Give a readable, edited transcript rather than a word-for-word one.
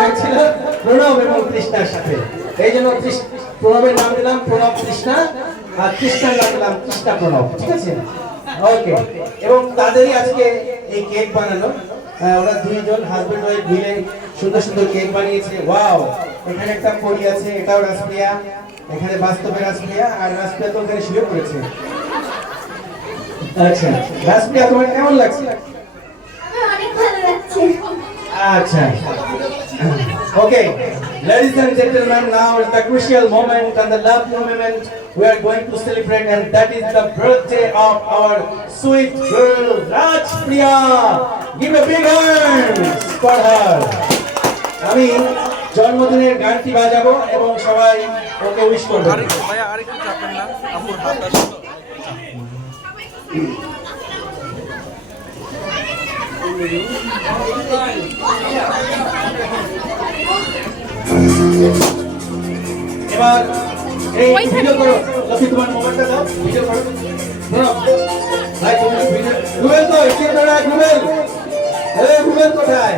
হয়েছিল প্রণব এবং তৃষ্ণার সাথে। এই জন্য প্রণবের নাম দিলাম প্রণব তৃষ্ণা, আর তৃষ্ণার নাম দিলাম তৃষ্ণা প্রণব। ঠিক আছে, ওকে। এবং তাদেরই আজকে এই কেক বানানো। ওরা দুইজন হাজবেন্ড ওয়াইফ মিলে সুন্দর সুন্দর কেক বানিয়েছে। ওয়াও, এখানে একটা পরি আছে, এটাও রাসপ্রিয়া, এখানে বাস্তবে রাসপ্রিয়া, আর রাসপ্রিয়া তো ওখানে শুয়ে পড়েছে। আচ্ছা রাসপ্রিয়া, তোমার কেমন লাগছে? অনেক ভালো লাগছে। আচ্ছা, okay, ladies and gentlemen, now is the crucial moment and the lovely moment we are going to celebrate, and that is the birthday of our sweet girl Rajpriya. Give a big hand for her. আমি জন্মদিনের গানটি বাজাবো এবং সবাই ওকে wish করবে। আরেকটু চাপেন না, আপুর হাত আসে। এবার এই ভিডিও করো, লক্ষ্মী তোমার মোবাইলটা দাও, ভিডিও করো। ধরো ভাই, তুমি ভিডিও গুগল তো এসে দাঁড়া, গুগল, গুগল কোথায়?